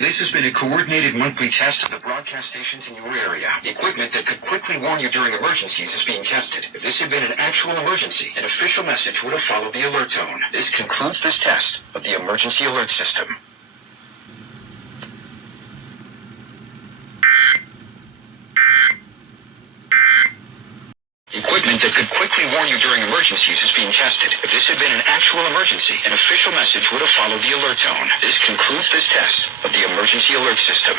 This has been a coordinated monthly test of the broadcast stations in your area. Equipment that could quickly warn you during emergencies is being tested. If this had been an actual emergency, an official message would have followed the alert tone. This concludes this test of the emergency alert system. Equipment that could quickly warn you during emergencies is being tested. If this had been an actual emergency, an official message would have followed the alert tone. This concludes this test of the emergency alert system.